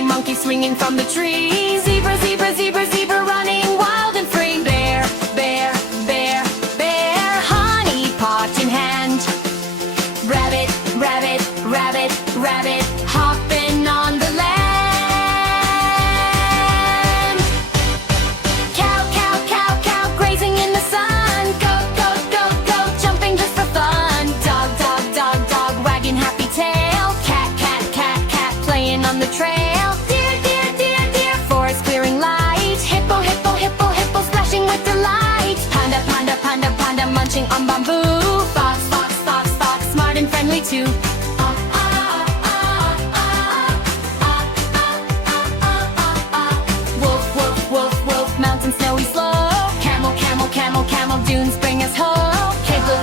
monkey swinging from the tree. Zebra, zebra, zebra, zebra running wild and free. Bear, bear, bear, bear, honey pot in hand. Rabbit, rabbit, rabbit, rabbit, hopping on the land. Cow, cow, cow, cow, grazing in the sun. Goat, goat, goat, goat, jumping just for fun. Dog, dog, dog, dog, wagging happy tail. Cat, cat, cat, cat, playing on the trail. Deer, deer, deer, deer, forest clearing light. Hippo, hippo, hippo, hippo, splashing with delight. Panda, panda, panda, panda, munching on bamboo. Fox, fox, fox, fox, smart and friendly too. Wolf, wolf, wolf, wolf, mountain snowy slope. Camel, camel, camel, camel, dunes bring us hope. Hippo,